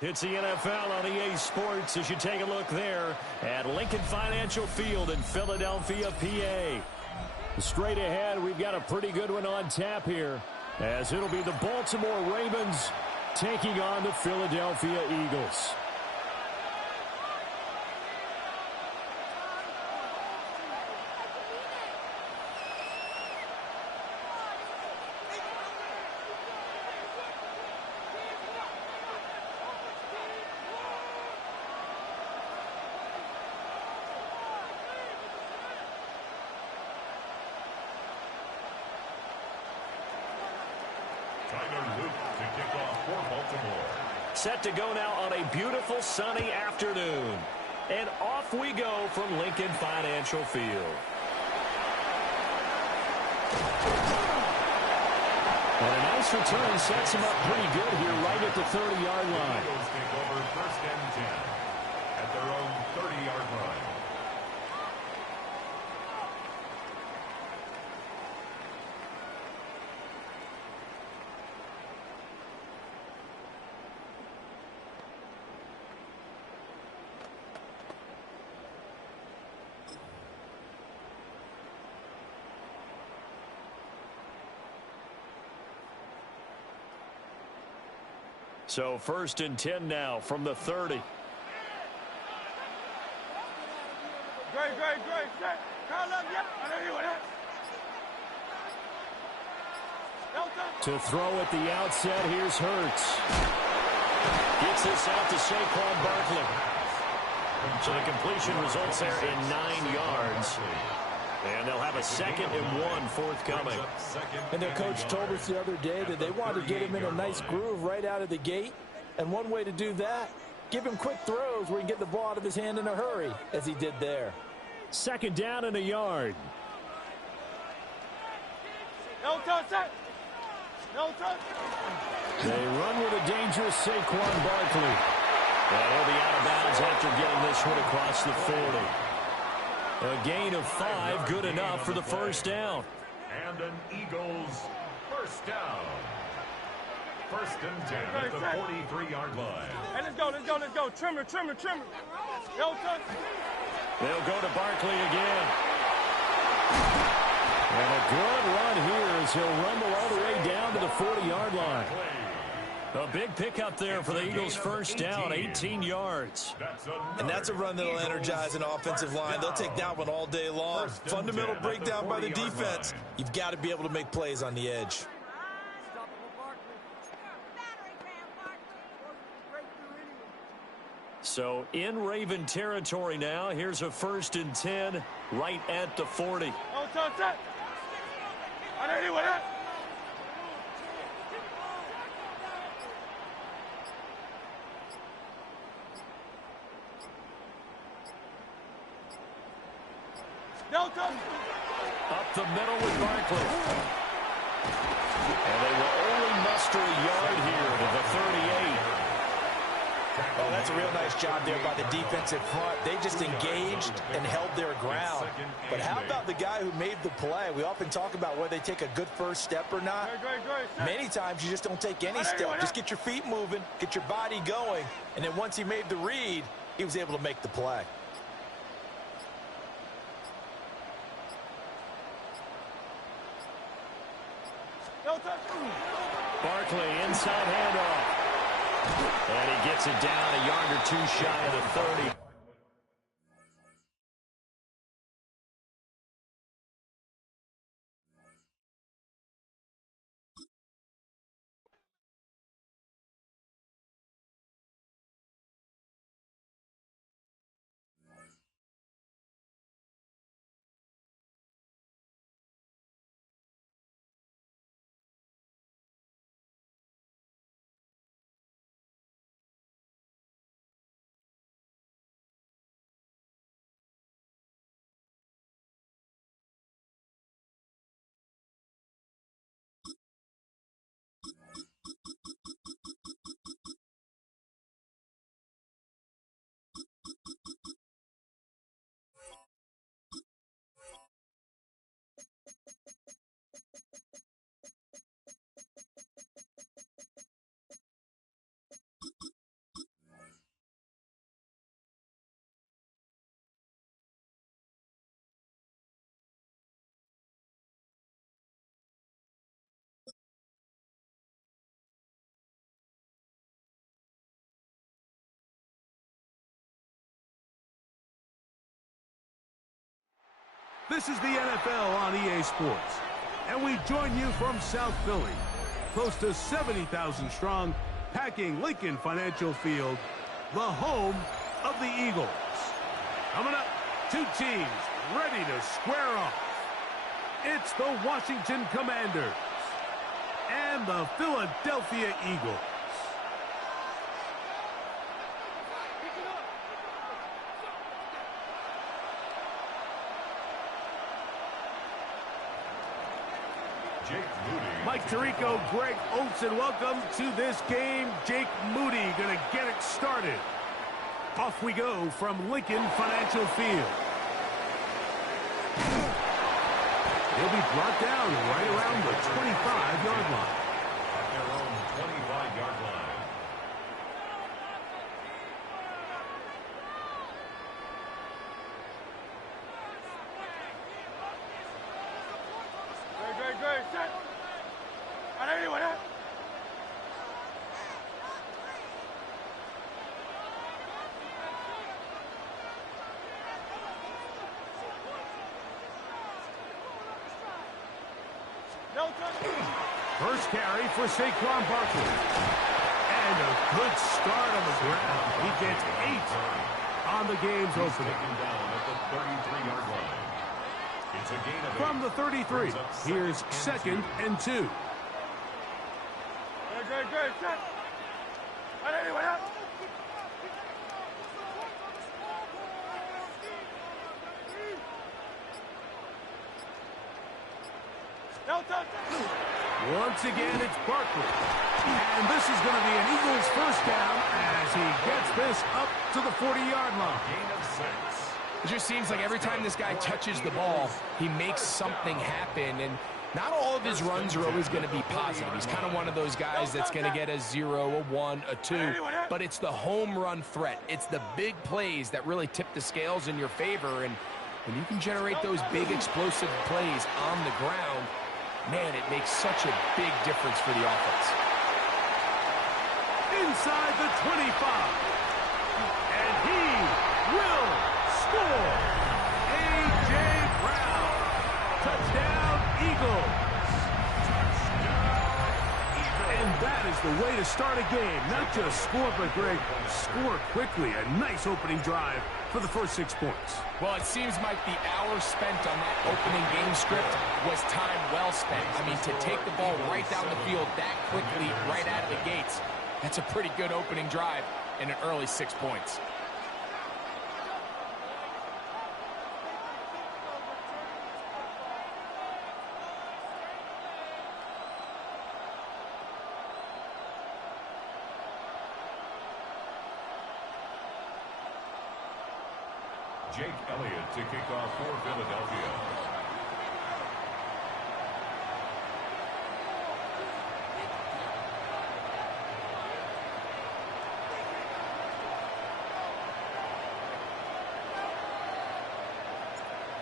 It's the NFL on EA Sports as you take a look there at Lincoln Financial Field in Philadelphia, PA. Straight ahead, we've got a pretty good one on tap here, as it'll be the Baltimore Ravens taking on the Philadelphia Eagles. Set to go now on a beautiful sunny afternoon. And off we go from Lincoln Financial Field. And a nice return sets him up pretty good here right at the 30-yard line. The Eagles take over 1st and 10 at their own 30-yard line. So 1st and 10 now from the 30. Great. Call up, yeah. I know you want that. To throw at the outset, here's Hurts. Gets this out to Saquon Barkley. So the completion results there in 9 yards. And they'll have a 2nd and 1 forthcoming. And their coach told us the other day that they wanted to get him in a nice groove right out of the gate. And one way to do that, give him quick throws where he can get the ball out of his hand in a hurry, as he did there. 2nd down and a yard. No touch. They run with a dangerous Saquon Barkley. And he'll be out of bounds after getting this one across the 40. A gain of 5, good enough for the 1st down. And an Eagles 1st down. 1st and 10 at the 43-yard line. Hey, let's go. Trimmer. No touch. They'll go to Barkley again. And a good run here as he'll rumble all the way down to the 40-yard line. A big pickup there for the Eagles' 1st down, 18 yards. And that's a run that'll energize an offensive line. They'll take that one all day long. Fundamental breakdown by the defense. You've got to be able to make plays on the edge. So in Raven territory now, here's a 1st and 10 right at the 40. No touch. I know you want that. No touch. Up the middle with Barkley. And they will only muster a yard here to the 38. Oh, that's a real nice job there by the defensive front. They just engaged and held their ground. But how about the guy who made the play? We often talk about whether they take a good first step or not. Many times you just don't take any step. Just get your feet moving, get your body going. And then once he made the read, he was able to make the play. Barkley inside handoff. And he gets it down a yard or 2 shy of the 30. This is the NFL on EA Sports, and we join you from South Philly, close to 70,000 strong, packing Lincoln Financial Field, the home of the Eagles. Coming up, two teams ready to square off. It's the Washington Commanders and the Philadelphia Eagles. Mike Tirico, Greg Olsen, welcome to this game. Jake Moody going to get it started. Off we go from Lincoln Financial Field. He'll be brought down right around the 25-yard line. At their own 25-yard line. Great, set. Anyway, First carry for Saquon Barkley. And a good start on the ground. He gets 8 on the game's opening. Taken down at the 33-yard line. It's a gain of 8. From the 33, here's second and 2. Great, set. Anyway, Once again, it's Barkley. And this is going to be an Eagles first down as he gets this up to the 40-yard line. Gain of 6. It just seems like every time this guy touches the ball, he makes something happen. And not all of his runs are always going to be positive. He's kind of one of those guys that's going to get a 0, a 1, a 2. But it's the home run threat. It's the big plays that really tip the scales in your favor. And when you can generate those big explosive plays on the ground, man, it makes such a big difference for the offense. Inside the 25. And he will score. A.J. Brown. Touchdown, Eagles. And that is the way to start a game. Not just score, but Greg, score quickly. A nice opening drive for the first 6 points. Well, it seems like the hour spent on that opening game script was time well spent. I mean, to take the ball right down the field that quickly, right out of the gates, that's a pretty good opening drive and an early 6 points. Jake Elliott to kick off for Philadelphia.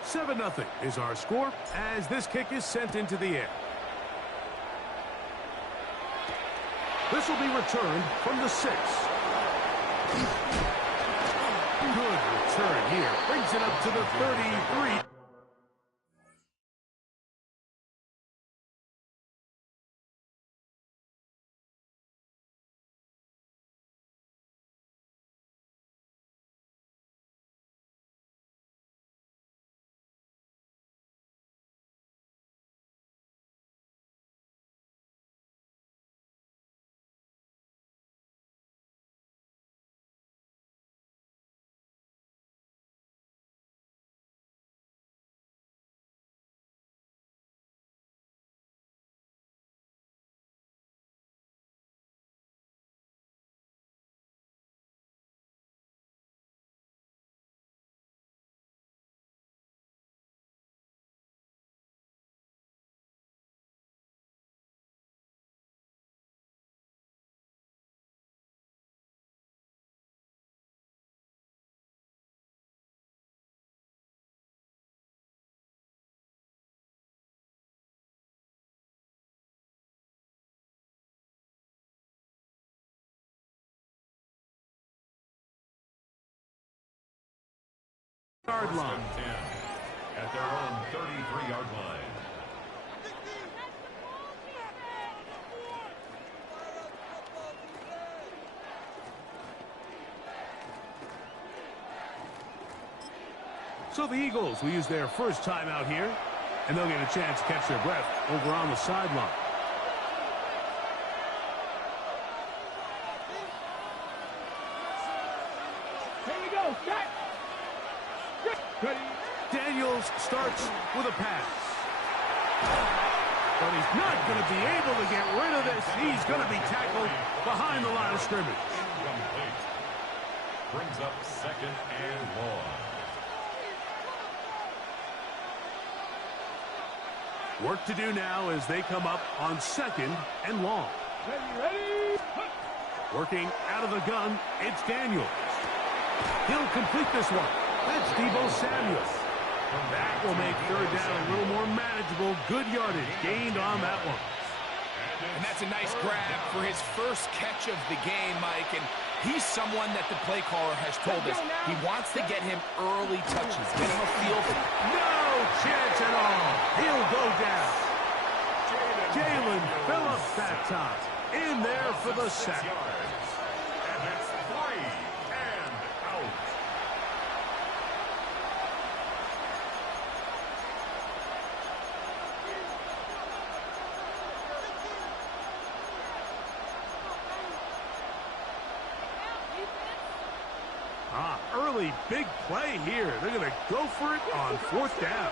Seven 0 is our score as this kick is sent into the air. This will be returned from the 6. Good return here. Brings it up to the 33. Yard line. at their own 33-yard line. So the Eagles will use their first timeout here, and they'll get a chance to catch their breath over on the sideline. Here we go, set. Daniels starts with a pass. But he's not going to be able to get rid of this. He's going to be tackled behind the line of scrimmage. Incomplete. Brings up 2nd and long. Work to do now as they come up on 2nd and long. Ready. Working out of the gun, it's Daniels. He'll complete this one. That's Deebo Samuel. That will make 3rd down a little more manageable. Good yardage gained on that one. And that's a nice grab for his first catch of the game, Mike. And he's someone that the play caller has told us he wants to get him early touches, get him a feel for. No chance at all. He'll go down. Jalen Phillips that time. In there for the sack. And it's 3 and out. Early big play here. They're going to go for it on 4th down.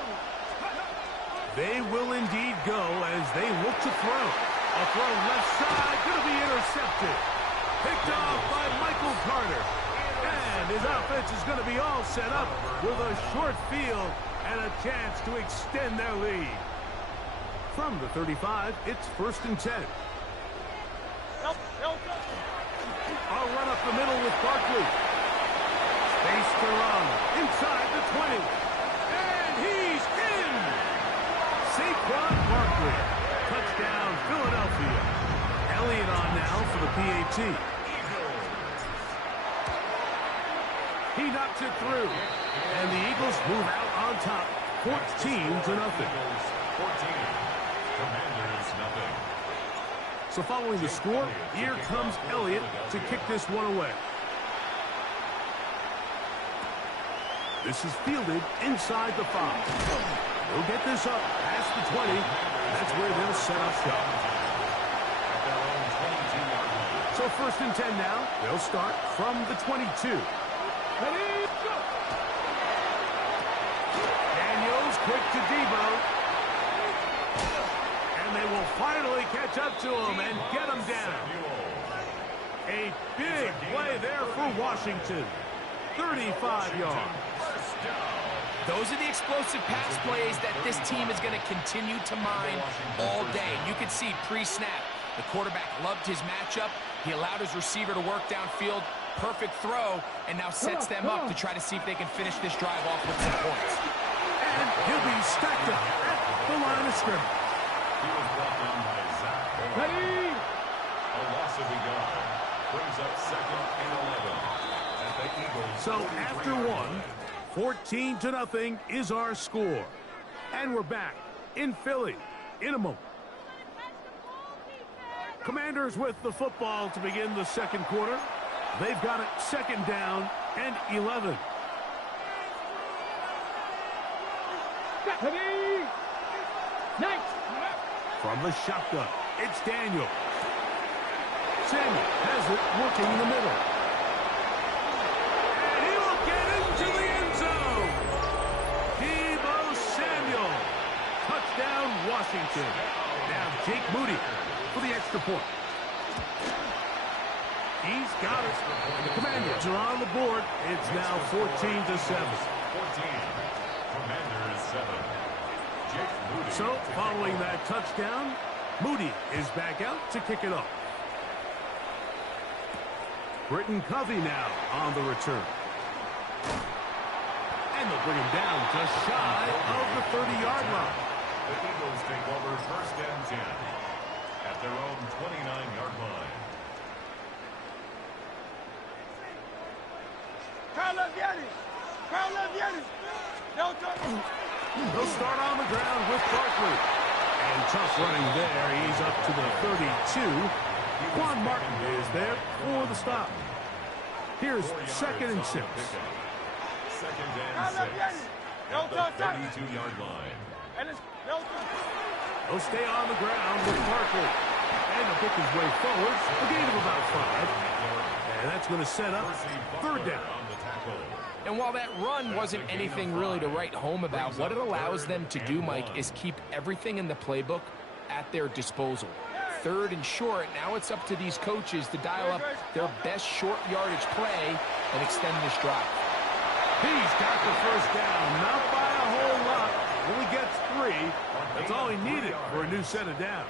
They will indeed go as they look to throw. A throw left side, going to be intercepted. Picked off by Michael Carter. And his offense is going to be all set up with a short field and a chance to extend their lead. From the 35, it's 1st and 10. I'll run up the middle with Barkley. Space to run inside the 20. And he's in! Saquon Barkley. Touchdown, Philadelphia. Elliott on now for the PAT. He knocks it through. And the Eagles move out on top, 14-0. 14. Commanders, nothing. So following the score, here comes Elliott to kick this one away. This is fielded inside the 5. They'll get this up past the 20. That's where they'll set up shop. So 1st and 10 now. They'll start from the 22. Ready, go. Daniels quick to Deebo. And they will finally catch up to him and get him down. A big play there for Washington. 35 yards. Those are the explosive pass plays that this team is going to continue to mine all day. You can see pre-snap, the quarterback loved his matchup. He allowed his receiver to work downfield. Perfect throw, and now sets them up to try to see if they can finish this drive off with some points. And he'll be stacked up at the line of scrimmage. He was brought down by Zach. Ready. A loss of a yard. Brings up 2nd and 11. At the Eagles. So after one, 14-0 is our score. And we're back in Philly in a moment. Commanders with the football to begin the 2nd quarter. They've got it 2nd down and 11. Ready. Nice. From the shotgun, it's Daniel. Samuel has it working in the middle. And he will get into the end zone. Deebo Samuel. Touchdown, Washington. Now Jake Moody for the extra point. He's got it. And the Commanders are on the board. It's now 14-7. 14. Commanders 7. Jake Moody. So, following that touchdown, Moody is back out to kick it off. Britton Covey now on the return. And they'll bring him down just shy of the 30-yard line. The Eagles take over 1st and 10 at their own 29-yard line. Carl Yetis. Don't touch him. They'll start on the ground with Barkley. And tough running there. He's up to the 32. Juan Martin is there for the stop. Here's 2nd and 6. Second and 6. At the 32-yard line. He'll stay on the ground with Barkley. And he'll pick his way forward. A gain of about 5. And that's going to set up 3rd down. And while that run wasn't anything really to write home about, what it allows them to do, Mike, is keep everything in the playbook at their disposal. 3rd and short, now it's up to these coaches to dial up their best short yardage play and extend this drive. He's got the 1st down, not by a whole lot. Only gets 3. That's all he needed for a new set of downs.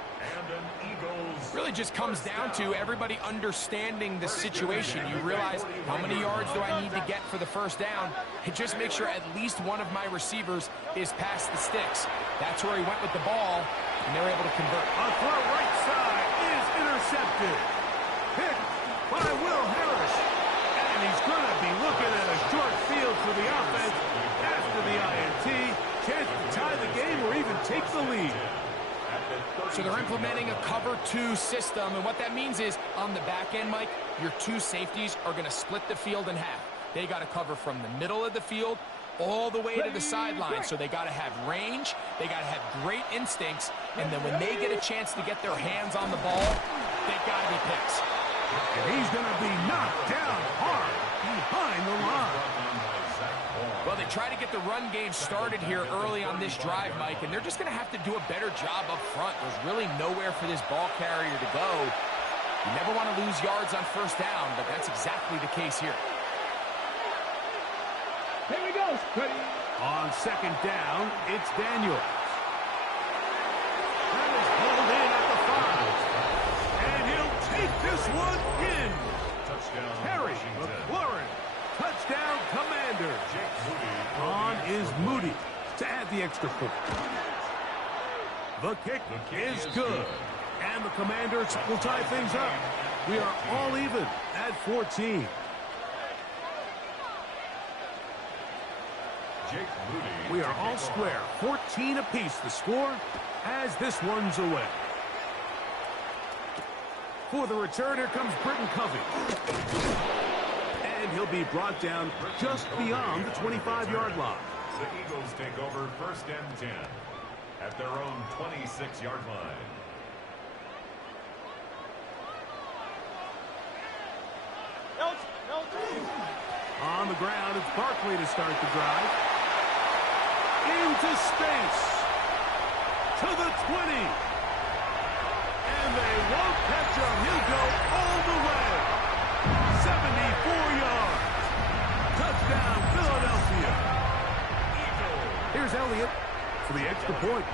Really just comes down to everybody understanding the situation. You realize how many yards do I need to get for the 1st down, and just make sure at least one of my receivers is past the sticks. That's where he went with the ball, and they're able to convert. A throw right side is intercepted. Picked by Will Harris. And he's going to be looking at a short field for the offense after the INT. Chance to tie the game or even take the lead. So they're implementing a cover 2 system, and what that means is on the back end, Mike, your 2 safeties are going to split the field in half. They got to cover from the middle of the field all the way to the sideline. So they got to have range, they got to have great instincts, and then when they get a chance to get their hands on the ball, they've got to be picks. And he's going to be knocked down hard behind the line. Well, they try to get the run game started here early on this drive, Mike, and they're just going to have to do a better job up front. There's really nowhere for this ball carrier to go. You never want to lose yards on 1st down, but that's exactly the case here. Here we go. On 2nd down, it's Daniels. That is pulled in at the 5. And he'll take this one in. Touchdown, Harry McLaurin. Touchdown, Commander. On is Moody to add the extra point. The kick is good. And the Commanders will tie things up. We are all even at 14. We are all square. 14 apiece the score as this one's away. For the return, here comes Britton Covey. And he'll be brought down just beyond the 25-yard line. The Eagles take over 1st and 10 at their own 26-yard line. On the ground, it's Barkley to start the drive. Into space. To the 20. And they won't catch him. He'll go all the way. 74 yards. Touchdown, Philadelphia. Here's Elliott for the extra point.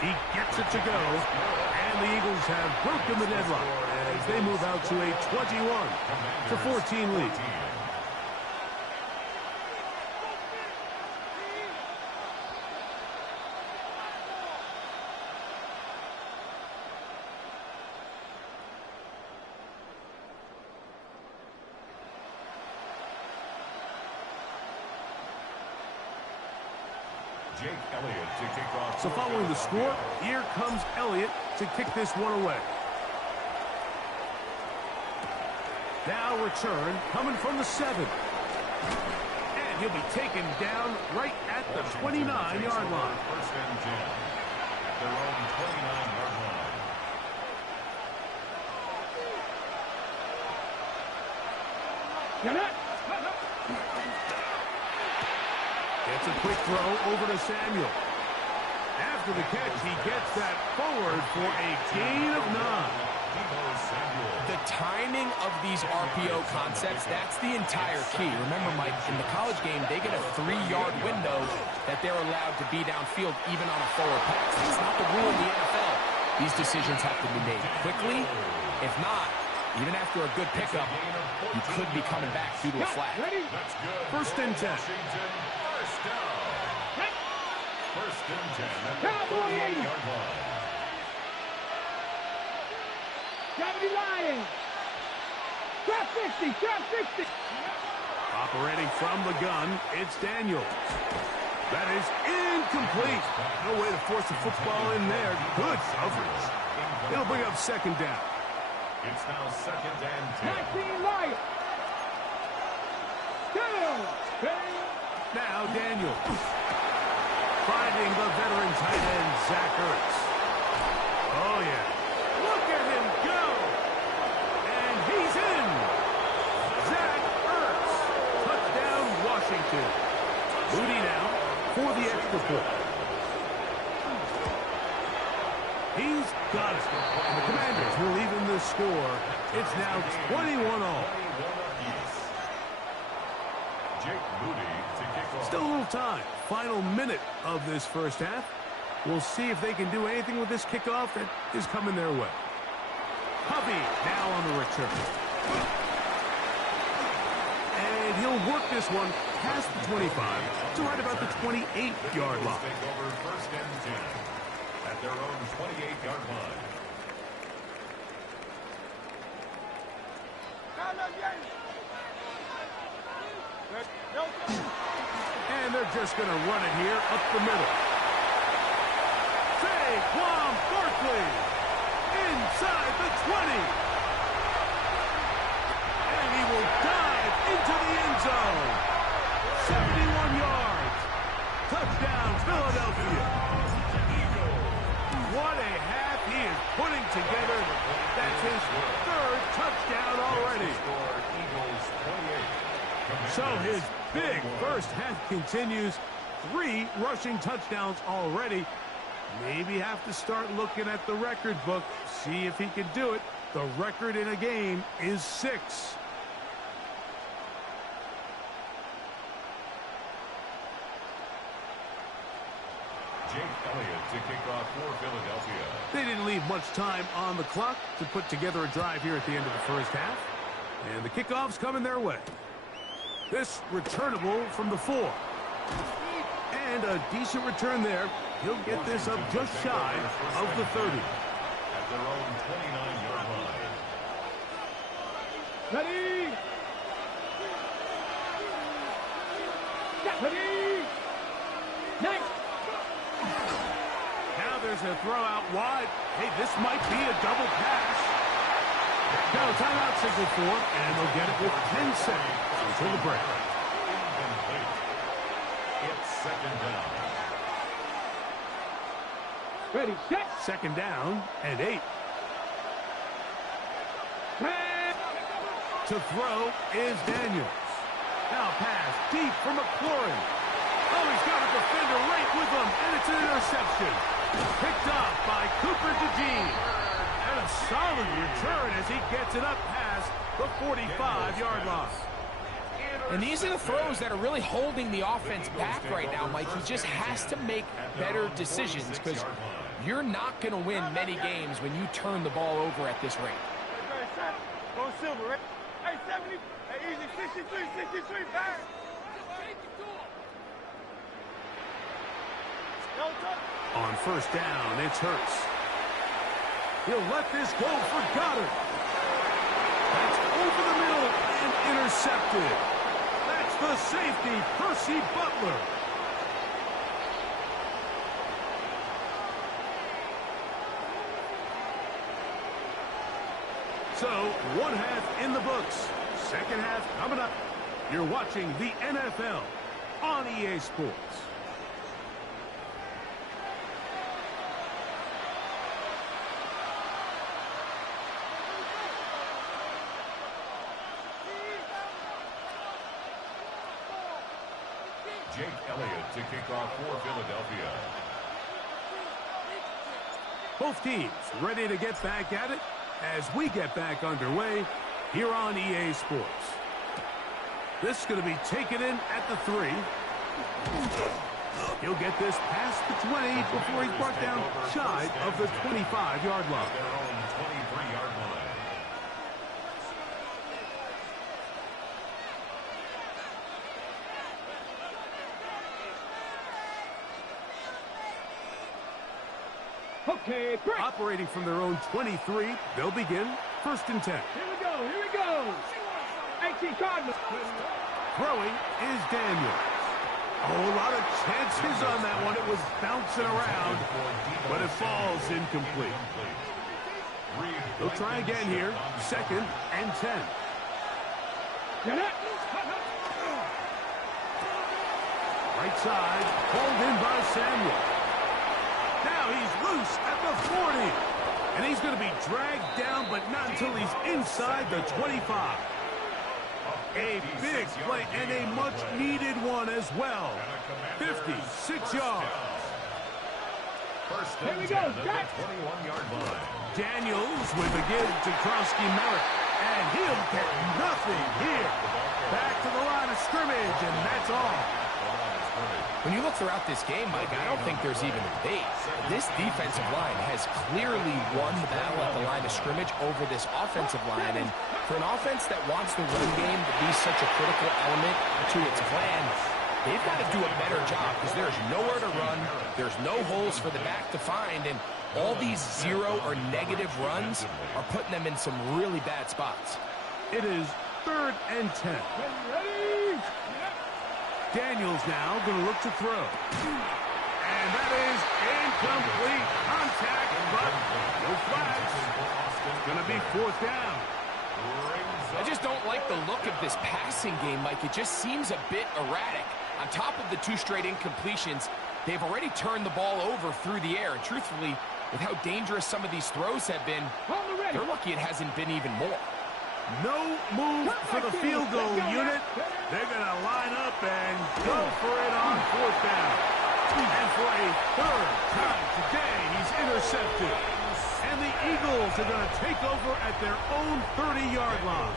He gets it to go. And the Eagles have broken the deadlock as they move out to a 21-14 lead. So following the score, here comes Elliott to kick this one away. Now return coming from the 7. And he'll be taken down right at the 29-yard line. 1st and 10 at their own 29-yard line. Gets a quick throw over to Samuel. After the catch, he gets that forward for a gain of 9. The timing of these RPO concepts, that's the entire key. Remember, Mike, in the college game, they get a 3-yard window that they're allowed to be downfield even on a forward pass. It's not the rule in the NFL. These decisions have to be made quickly. If not, even after a good pickup, you could be coming back due to a flag. 1st and 10. First and 10 at the 48-yard line. Gravity Lions. Drop 60, drop 60. Operating from the gun, it's Daniels. That is incomplete. No way to force a football in there. Good coverage. It'll bring up second down. It's now second and 10. Now Daniels. Finding the veteran tight end, Zach Ertz. Oh, yeah. Look at him go. And he's in. Zach Ertz. Touchdown, Washington. Moody now for the extra point. He's got it. And the Commanders will even the score. It's now 21-all. Jake Moody to kick off. Still a little time. Final minute of this first half. We'll see if they can do anything with this kickoff that is coming their way. Hovey now on the return. And he'll work this one past the 25 to right about the 28-yard line. Take over first and 10 at their own 28-yard line. And they're just going to run it here up the middle. Saquon Barkley inside the 20. And he will dive into the end zone. 71 yards. Touchdown, Philadelphia. What a half he is putting together. That's his third touchdown already. So his big first half continues. 3 rushing touchdowns already. Maybe have to start looking at the record book, see if he can do it. The record in a game is 6. Jake Elliott to kick off for Philadelphia. They didn't leave much time on the clock to put together a drive here at the end of the first half. And the kickoff's coming their way. This returnable from the 4. And a decent return there. He'll get this up just shy of the 30. At their own 29-yard line. Ready? Ready? Next. Now there's a throw out wide. Hey, this might be a double pass. No, timeout signal for, and they'll get it with 10 seconds until the break. Incomplete. It's second down. Ready, set. Second down and 8. To throw is Daniels. Now pass deep for McLaurin. Oh, he's got a defender right with him, and it's an interception. Picked off by Cooper DeJean. And a solid return as he gets it up past the 45-yard line. And these are the throws that are really holding the offense back right now, Mike. He just has to make better decisions because you're not going to win many games when you turn the ball over at this rate. Go silver, right? Hey, 70. Hey, easy. 63, back. On first down, it's Hurts. He'll let this go for Goddard. That's over the middle and intercepted. That's the safety, Percy Butler. So, one half in the books. Second half coming up. You're watching the NFL on EA Sports. Jake Elliott to kick off for Philadelphia. Both teams ready to get back at it as we get back underway here on EA Sports. This is going to be taken in at the 3. He'll get this past the 20 before he's brought down shy of the 25-yard line. Their own 23-yard line. Okay, break. Operating from their own 23, they'll begin first and 10. Here we go. 18 Cardinals. Throwing is Daniel. Oh, a lot of chances on that one. It was bouncing around, but it falls incomplete. They'll try again here. 2nd and 10. Right side, pulled in by Samuel. Now he's loose at the 40. And he's going to be dragged down, but not until he's inside the 25. A big play and a much-needed one as well. 56 yards. First and 10 at the 21-yard line. Daniels with a give to Krosky-Merritt. And he'll get nothing here. Back to the line of scrimmage, and that's all. When you look throughout this game, Mike, I don't think there's even a debate. This defensive line has clearly won the battle at the line of scrimmage over this offensive line. And for an offense that wants the run game to be such a critical element to its plan, they've got to do a better job because there's nowhere to run. There's no holes for the back to find. And all these zero or negative runs are putting them in some really bad spots. It is 3rd and 10. Daniels now going to look to throw. And that is incomplete contact, but no flags. It's going to be 4th down. I just don't like the look of this passing game, Mike. It just seems a bit erratic. On top of the 2 straight incompletions, they've already turned the ball over through the air. And truthfully, with how dangerous some of these throws have been, they're lucky it hasn't been even more. No move for the field goal unit. They're going to line up and go for it on 4th down. And for a 3rd time today, he's intercepted. And the Eagles are going to take over at their own 30-yard line.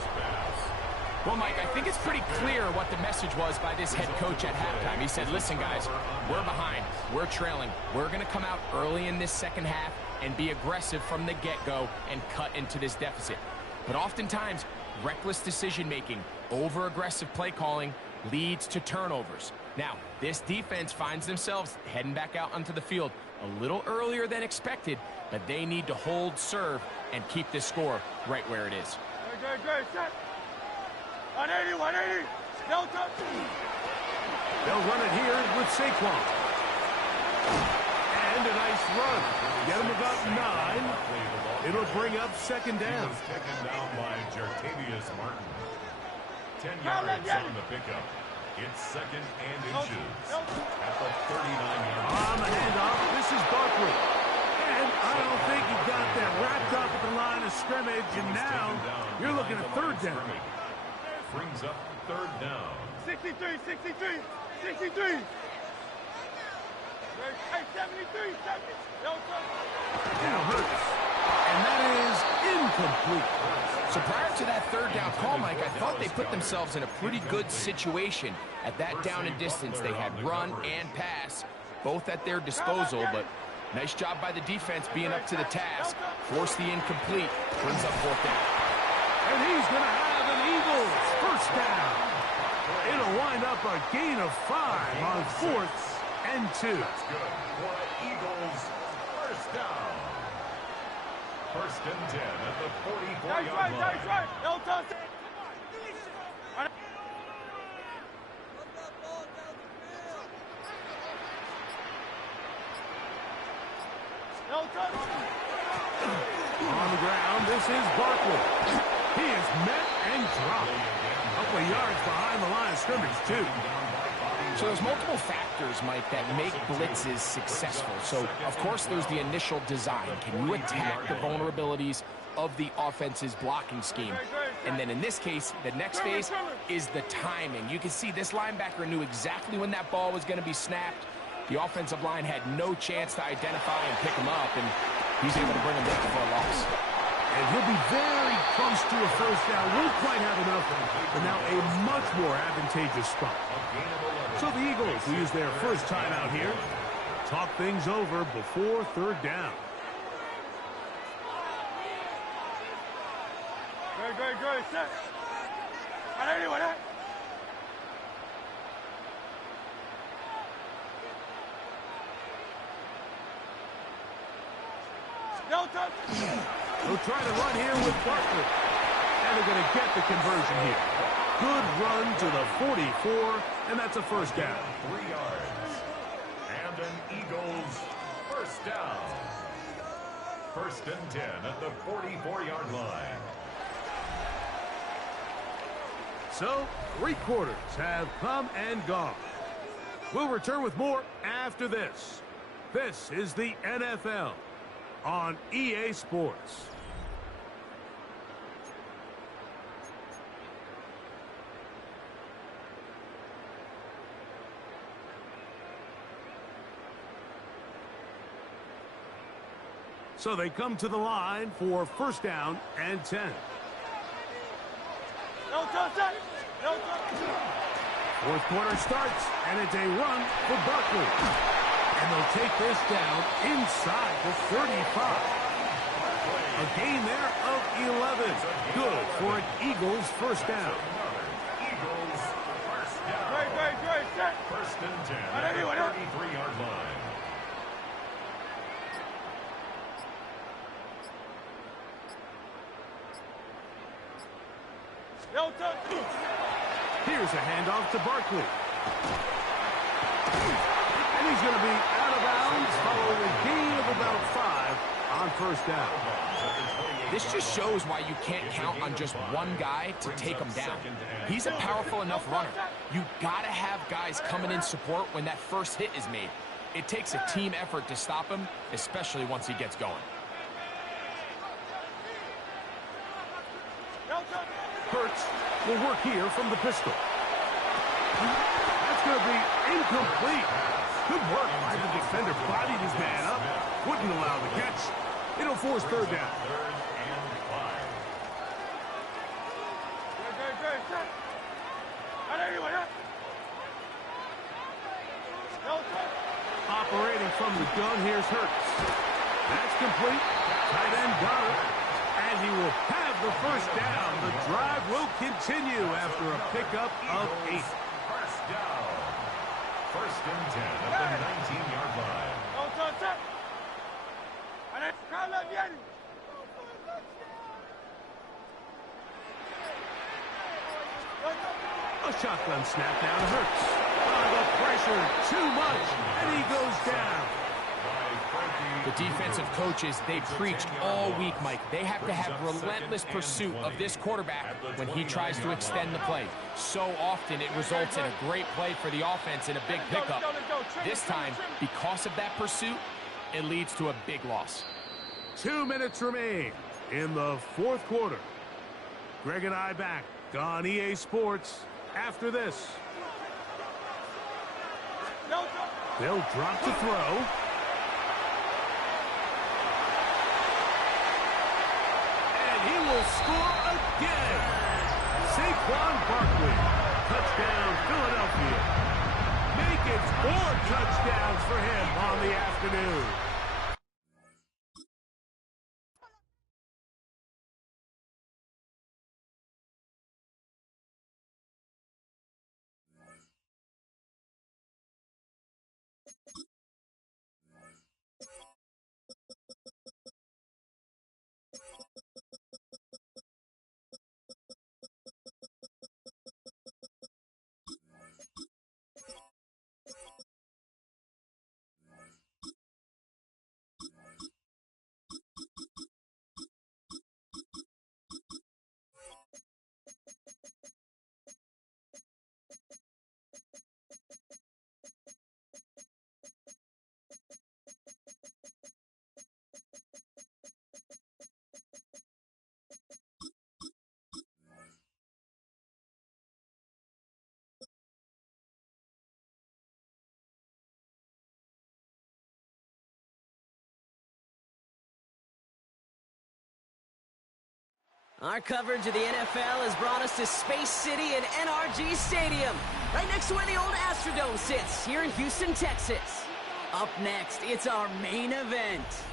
Well, Mike, I think it's pretty clear what the message was by this head coach at halftime. He said, listen, guys, we're behind. We're trailing. We're going to come out early in this second half and be aggressive from the get-go and cut into this deficit. But oftentimes, reckless decision-making, over-aggressive play calling leads to turnovers. Now, this defense finds themselves heading back out onto the field a little earlier than expected, but they need to hold serve and keep this score right where it is. Good, set. 180, 180. Delta. They'll run it here with Saquon. And a nice run. Get him about 9. It'll bring up 2nd down. Taken down by Jartavius Martin. 10 yards on the pickup. It's 2nd and inches at the 39-yard line. On the handoff, this is Barkley. And I don't think he got that wrapped up at the line of scrimmage. And now you're looking at 3rd down. Brings up 3rd down. 63, 63, 63. Hey, 73, 70. Delta. Now Hurts. And that is incomplete. So prior to that 3rd down call, Mike, I thought they put themselves in a pretty good situation at that down and distance. They had run and pass, both at their disposal, but nice job by the defense being up to the task. Force the incomplete, brings up 4th down. And he's going to have an Eagles 1st down. It'll wind up a gain of 5 on 4th and 2. That's good for an Eagles 1st down. 1st and 10 at the 44-yard line. Nice right. Delta. On the ground, this is Barkley. He is met and dropped. A couple of yards behind the line of scrimmage, too. So there's multiple factors, Mike, that make blitzes successful. So, of course, there's the initial design. Can you attack the vulnerabilities of the offense's blocking scheme? And then in this case, the next phase is the timing. You can see this linebacker knew exactly when that ball was going to be snapped. The offensive line had no chance to identify and pick him up, and he's able to bring him down for a loss. And he'll be very close to a 1st down. Won't quite have enough, but now a much more advantageous spot. So the Eagles will use their 1st timeout here. Talk things over before 3rd down. Good, set. 180, 180. Delta. They'll try to run here with Barkley. And they're going to get the conversion here. good run to the 44, and that's a first down. 3 yards. And an Eagles first down. First and 10 at the 44-yard line. So, 3 quarters have come and gone. We'll return with more after this. This is the NFL on EA Sports. So they come to the line for first down and 10. No touch. No touch. Fourth quarter starts, and it's a run for Barkley. And they'll take this down inside the 35. A gain there of 11. Good for an Eagles first down. Eagles first down. Great, set. First and 10 at the 33-yard line. No touch. Here's a handoff to Barkley. And he's going to be out of bounds following a gain of about 5 on first down. This just shows why you can't count on just one guy to take him down. He's a powerful enough runner. You got to have guys coming in support when that first hit is made. It takes a team effort to stop him, especially once he gets going. Hurts will work here from the pistol. That's going to be incomplete. Good work by the defender. Bodied his man up. Wouldn't allow the catch. It'll force third down. Great, set. No touch. Operating from the gun, here's Hurts. That's complete. Tight end got it. And he will have the first down. The drive will continue after a pickup of 8. First down. First and 10 at the 19-yard line. No touch, set. A shotgun snap down to Hurts. The pressure, too much, and he goes down. The defensive coaches, they preached all week, Mike. They have to have relentless pursuit of this quarterback when he tries to extend the play. So often it results in a great play for the offense and a big pickup. This time, because of that pursuit, it leads to a big loss. 2 minutes remain in the fourth quarter. Greg and I back on EA Sports after this. They'll drop to throw. He will score again. Saquon Barkley. Touchdown, Philadelphia. Make it 4 touchdowns for him on the afternoon. Our coverage of the NFL has brought us to Space City and NRG Stadium, right next to where the old Astrodome sits, here in Houston, Texas. Up next, it's our main event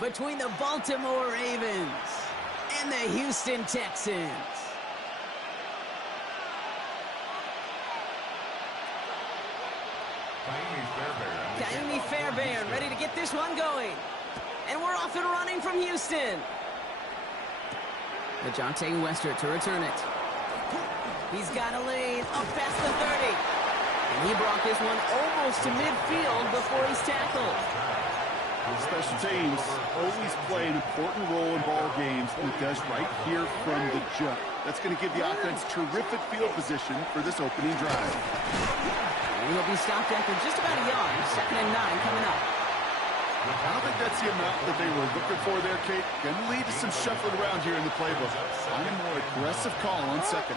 between the Baltimore Ravens and the Houston Texans. Kaimi Fairbairn ready to get this one going. And we're off and running from Houston. DeJounte Western to return it. He's got a lane up past the 30. And he brought this one almost to midfield before he's tackled. Special teams always play an important role in ball games, and it does right here from the jump. That's going to give the offense terrific field position for this opening drive. And he'll be stopped after just about a yard. 2nd and 9 coming up. I don't think that's the amount that they were looking for there, Kate. Going to lead to some shuffling around here in the playbook. I'm a more aggressive call on 2nd.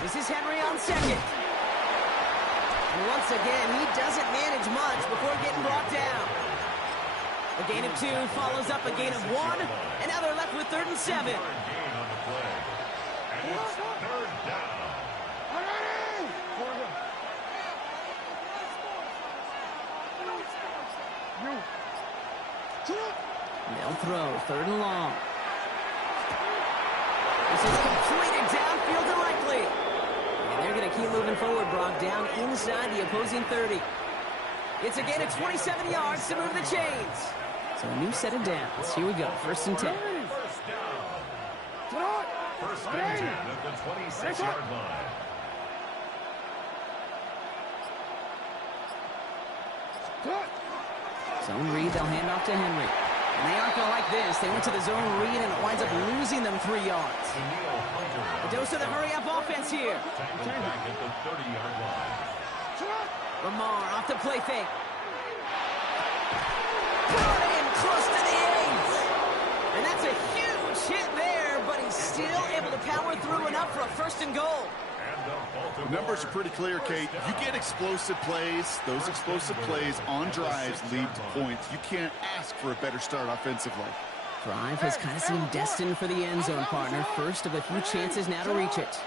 This is Henry on 2nd. And once again, he doesn't manage much before getting brought down. A gain of 2 follows up a gain of 1, and now they're left with 3rd and 7. They'll throw 3rd and long. This is completed downfield directly. And they're going to keep moving forward, Brock, down inside the opposing 30. It's a gain of 27 yards to move the chains. So a new set of downs. Here we go, 1st and 10. First and 10 at the 26-yard line. Zone read, they'll hand off to Henry. And they aren't going to like this. They went to the zone read, and it winds up losing them 3 yards. A dose of the hurry-up offense here. Back at the 30-yard line. Lamar off the play fake. Brought in close to the 8. And that's a huge hit there, but he's still able to power through enough for a 1st and goal. The numbers are pretty clear, Kate. You get explosive plays. Those explosive plays on drives lead to points. You can't ask for a better start offensively. Drive has kind of seemed destined for the end zone, partner. First of a few chances now to reach it.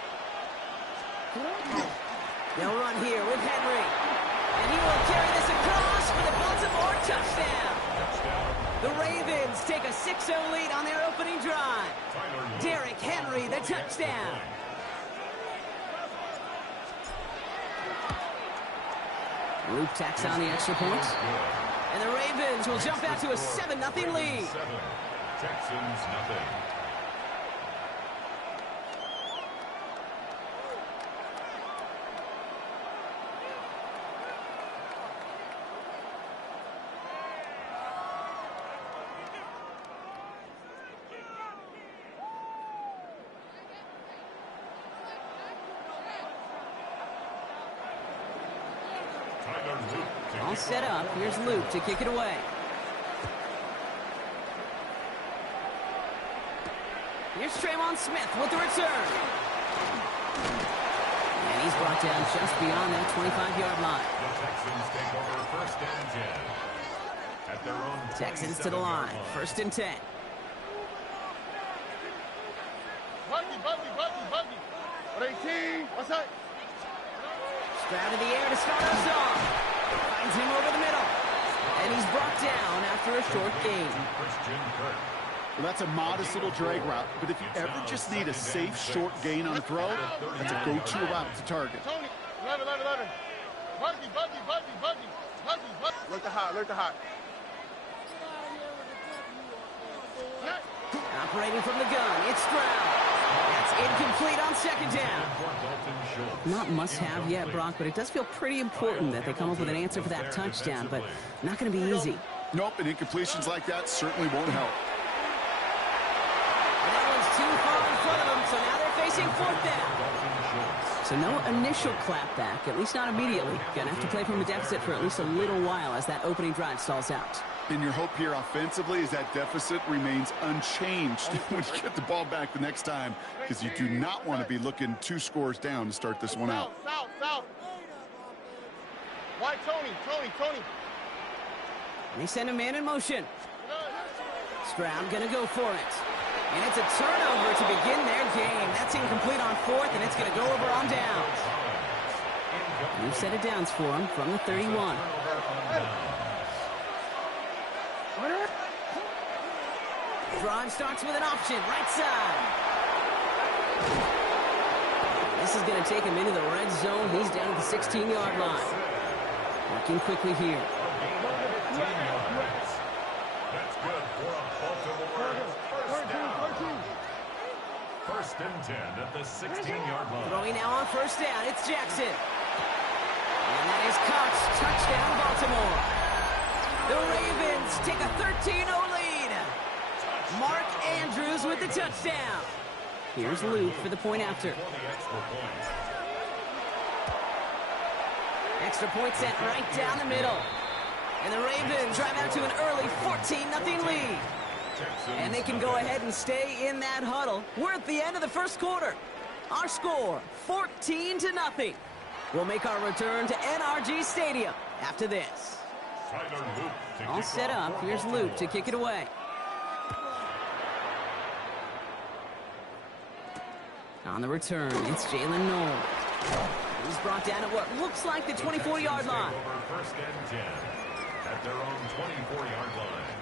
They'll run here with Henry. And he will carry this across for the Baltimore touchdown. The Ravens take a 6-0 lead on their opening drive. Derrick Henry, the touchdown. Luke tacks on the extra point. And the Ravens will jump out to a 7-0 lead. Texans nothing. All set up. Here's Luke to kick it away. Here's Traymon Smith with the return. And he's brought down just beyond that 25-yard line. The Texans take over 1st and 10. At their own Texans to the line. 1st and 10. Buggy. 18. What's that? Stroud in the air to start us off. Finds him over the middle. And he's brought down after a short gain. Well, that's a modest little drag route, but if you ever just need a safe, short gain on a throw, that's a go-to route to target. Tony, 11. Buggy. Look the hot. Operating from the gun, it's Stroud. That's incomplete on 2nd down. Not must-have yet, Brock, but it does feel pretty important that they come up with an answer for that touchdown, but not going to be easy. Nope, and incompletions like that certainly won't help. And that one's too far in front of them, so now they're facing 4th down. So no initial clapback, at least not immediately. Going to have to play from a deficit for at least a little while as that opening drive stalls out. And your hope here offensively is that deficit remains unchanged when you get the ball back the next time, because you do not want to be looking 2 scores down to start this one out. South. Why Tony? They send a man in motion. Stroud going to go for it. And it's a turnover to begin their game. That's incomplete on 4th, and it's going to go over on downs. New set of downs for him from the 31. Drive starts with an option, right side. This is going to take him into the red zone. He's down at the 16-yard line. Working quickly here. That's good for a Baltimore first down. First and 10 at the 16-yard line. Throwing now on first down. It's Jackson. And that is caught. Touchdown, Baltimore. The Ravens take a 13-0 lead. Mark Andrews with the touchdown. Here's Luke for the point after. Extra point sent right down the middle. And the Ravens drive out to an early 14-0 lead. And they can go ahead and stay in that huddle. We're at the end of the first quarter. Our score, 14-0. We'll make our return to NRG Stadium after this. All set up. Here's Luke to kick it away. On the return, it's Jalen Noel. He's brought down at what looks like the 24-yard line. First and 10 at their own 24-yard line.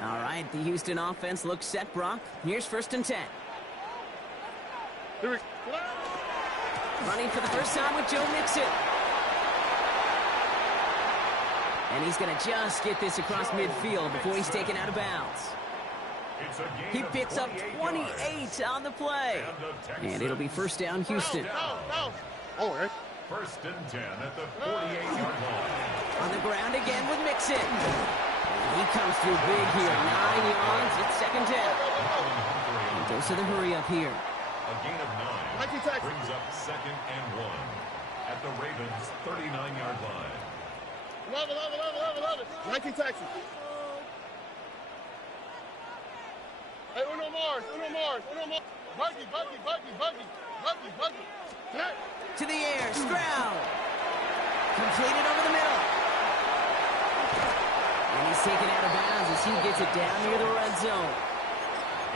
All right, the Houston offense looks set, Brock. Here's first and 10. Running for the first time with Joe Mixon. And he's going to just get this across midfield before he's taken out of bounds. He picks up 28 on the play. And it'll be first down, Houston. First and 10 at the 48-yard line. On the ground again with Mixon. He comes through big here. 9 yards. It's second down. He goes to the hurry up here. A gain of 9 brings up second and 1 at the Ravens' 39-yard line. Love it. 19 Texas. Hey, uno more. Buggy. To the air, Stroud. Completed over the middle. And he's taken out of bounds as he gets it down near the red zone.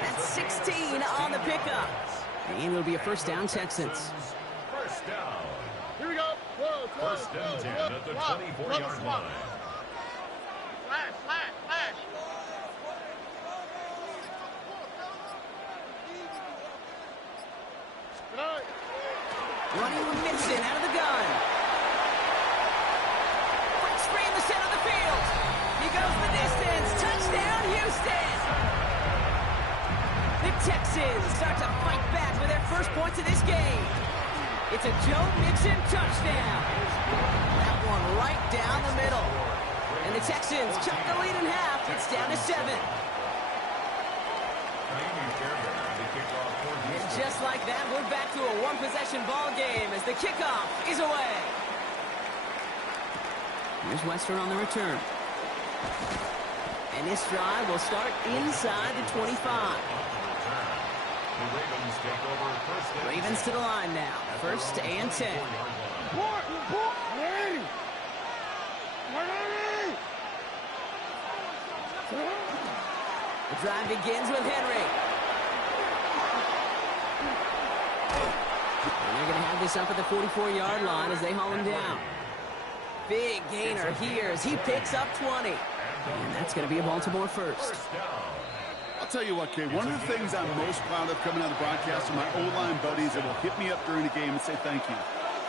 That's 16 on the pickup. And it'll be a first down, Texans. First down. Here we go. First and 10 at the 24-yard line. Flash. Running with Mixon out of the gun. Quick spree in the center of the field. He goes the distance. Touchdown, Houston. The Texans start to fight back with their first points of this game. It's a Joe Mixon touchdown. That one right down the middle. And the Texans cut the lead in half. It's down to 7. And just like that, we're back to a one-possession ball game as the kickoff is away. Here's Western on the return. And this drive will start inside the 25. Ravens to the line now. First and 10. The drive begins with Henry. And they're going to have this up at the 44-yard line as they haul him down. Big gainer here as he picks up 20. And that's going to be a Baltimore first. I'll tell you what, Kay, one of the things I'm most proud of coming out of the broadcast are my O-line buddies that will hit me up during the game and say thank you.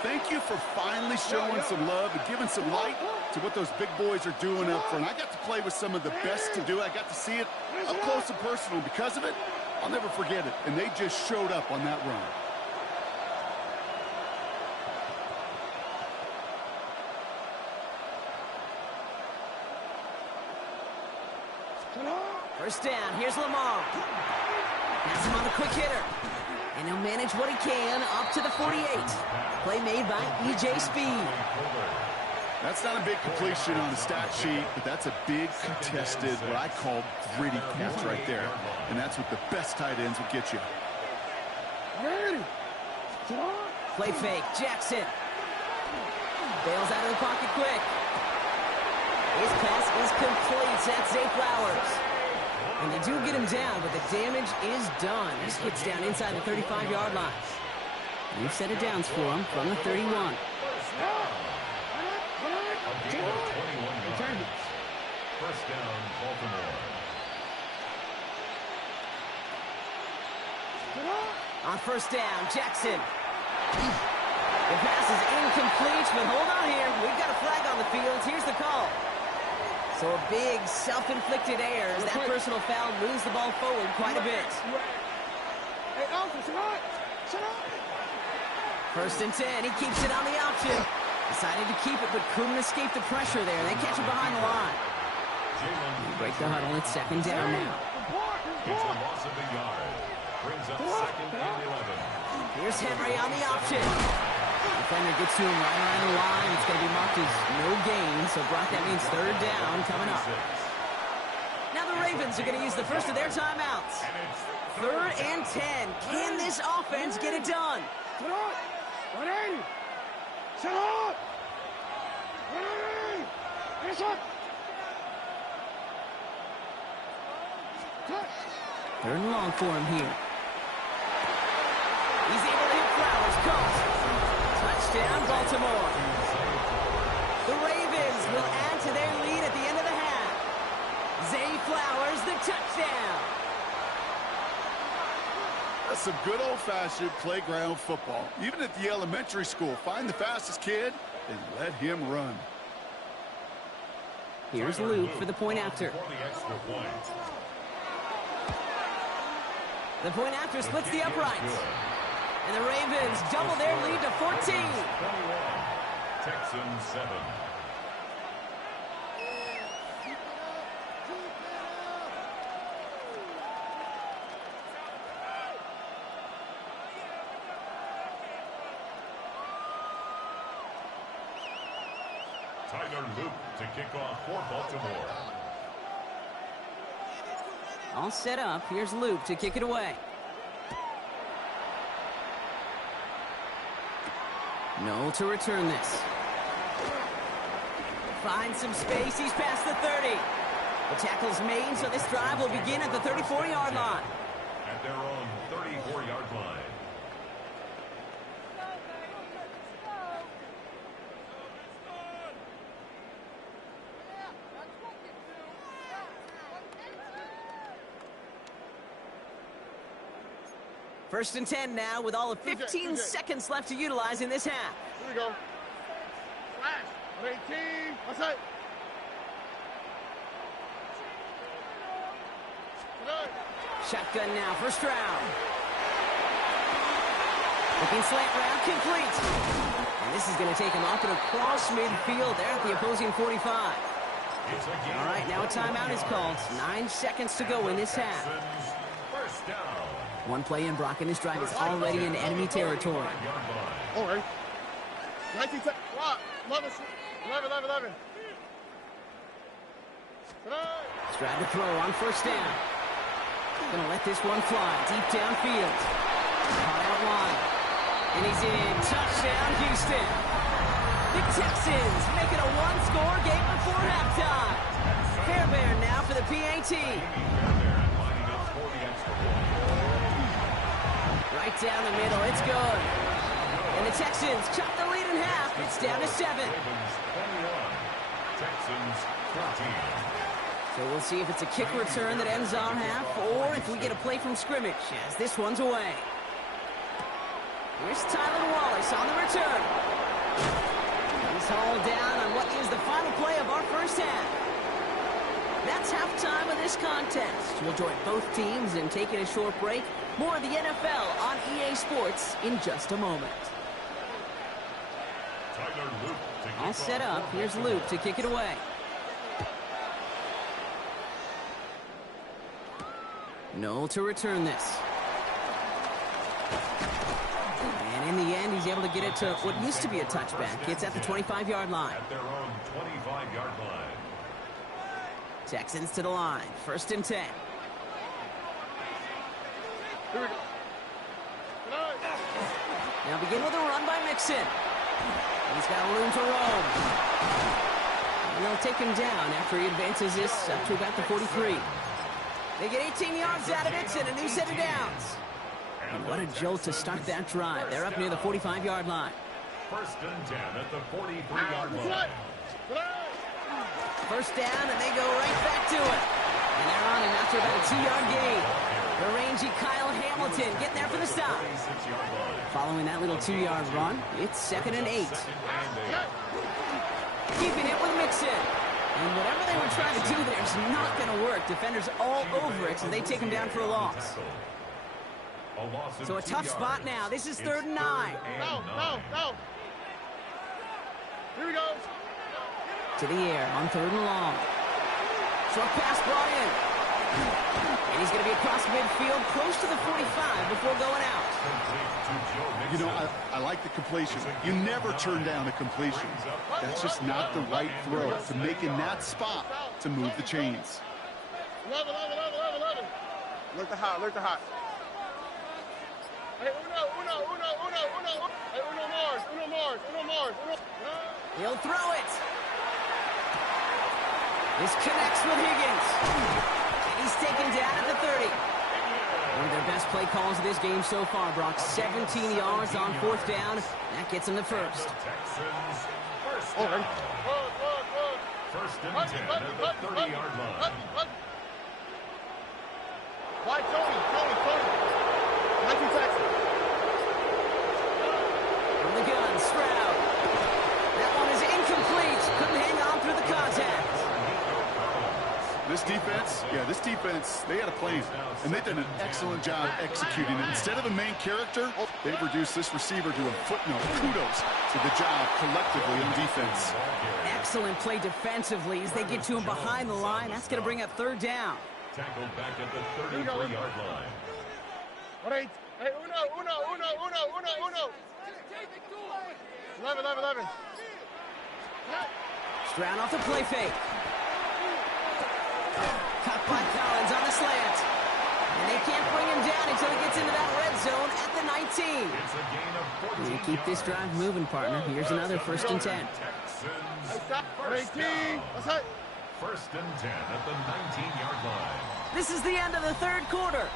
Thank you for finally showing some love and giving some light to what those big boys are doing up front. I got to play with some of the best to do it. I got to see it up close and personal. Because of it, I'll never forget it. And they just showed up on that run. First down, here's Lamar. Has him on the quick hitter. And he'll manage what he can up to the 48. Play made by E.J. Speed. That's not a big completion on the stat sheet, but that's a big contested, what I call gritty catch right there. And that's what the best tight ends will get you. Play fake, Jackson. Bails out of the pocket quick. His pass is complete. That's Zay Flowers. And they do get him down, but the damage is done. This gets down inside the 35-yard line. New set of downs for him from the 31. First down, Baltimore. On first down, Jackson. The pass is incomplete, but hold on here. We've got a flag on the field. Here's the call. So a big self-inflicted error as that personal foul moves the ball forward quite a bit. Hey, Uncle, shut up! Shut up! 1st and 10. He keeps it on the option. Decided to keep it, but couldn't escape the pressure there. They catch it behind the line. Break the huddle. It's 2nd down now. It's a loss of a yard. Brings up 2nd and 11. Here's Henry on the option. Defender gets to him right around the line. It's going to be marked as no gain. So, Brock, that means 3rd down coming up. Now the Ravens are going to use the first of their timeouts. 3rd and 10. Can this offense get it done? Shut up! 180! Shut up! 180! Finish up! 3rd and long for him here. He's able to hit Flowers. Caught. Touchdown, Baltimore. The Ravens will add to their lead at the end of the half. Zay Flowers, the touchdown. That's some good old-fashioned playground football. Even at the elementary school, find the fastest kid and let him run. Here's Luke for the point after. The point after splits the uprights. And the Ravens double their lead to 14. 21. Texans 7. Tyler Luke to kick off for Baltimore. All set up. Here's Luke to kick it away. No to return this. Finds some space. He's past the 30. The tackle's made, so this drive will begin at the 34-yard line. At their own 34-yard line. First and 10 now with all of 15 seconds left to utilize in this half. Here we go. Flash. 18. What's that? Shotgun now, first round. Looking slant round, complete. And this is going to take him up and across midfield there at the opposing 45. All right, now a timeout is called. 9 seconds to go in this half. First down. One play in, Brock, and this drive is already in enemy territory. All right. 19, 10, 11. Stride to throw on first down. Gonna let this one fly deep downfield. Caught out wide. And he's in. Touchdown, Houston. The Texans make it a one-score game before halftime. Care Bear now for the PAT. Right down the middle, it's good. And the Texans chop the lead in half. It's down to 7. Texans 14. So we'll see if it's a kick return that ends our half, or if we get a play from scrimmage as this one's away. Here's Tyler Wallace on the return. He's hauled down on what is the final play of our first half. That's halftime of this contest. We'll join both teams in taking a short break. More of the NFL on EA Sports in just a moment. All set up. Here's Luke to kick it away. No to return this. And in the end, he's able to get it to what used to be a touchback. It's at the 25-yard line. At their own 25-yard line. Texans to the line. First and 10. Now begin with a run by Mixon. He's got room to roam. And they'll take him down after he advances this up to about the 43. They get 18 yards out of it and a new set of downs. And what a jolt to start that drive. They're up near the 45-yard line. First and 10 at the 43-yard line. First down, and they go right back to it. And they're on him after about a 2-yard gain. The The rangy Kyle Hamilton getting there for the stop. Following that little 2-yard run, it's 2nd and 8. Keeping it with Mixon. And whatever they were trying to do there is not going to work. Defenders all over it, so they take him down for a loss. So a tough spot now. This is 3rd and 9. No. Here we go. To the air on 3rd and long. Short pass brought in. And he's going to be across midfield, close to the 45 before going out. You know, I like the completion. You never turn down a completion. That's just not the right throw to make in that spot to move the chains. 11. Look the hot. Hey, uno. Hey, uno Mars. He'll throw it. This connects with Higgins. And he's taken down at the 30. One of their best play calls of this game so far, Brock. 17 yards on 4th down. That gets him the first. Oh, ready? First and 10 at the 30-yard line. Why, Tony? 19 Texas. From the gun, Stroud. That one is incomplete. Couldn't hang on through the contact. This defense, they had a plan, and they've done an excellent job executing it. Instead of a main character, they've reduced this receiver to a footnote. Kudos to the job collectively on defense. Excellent play defensively as they get to him behind the line. That's going to bring up 3rd down. Tackled back at the 33-yard line. Hey, uno. 11. Stroud off the play fake. Caught by Collins on the slant. And they can't bring him down until he gets into that red zone at the 19. It's a gain of 14 You keep this drive moving, partner. Here's another 1st and 10. First and 10 at the 19-yard line. This is the end of the 3rd quarter.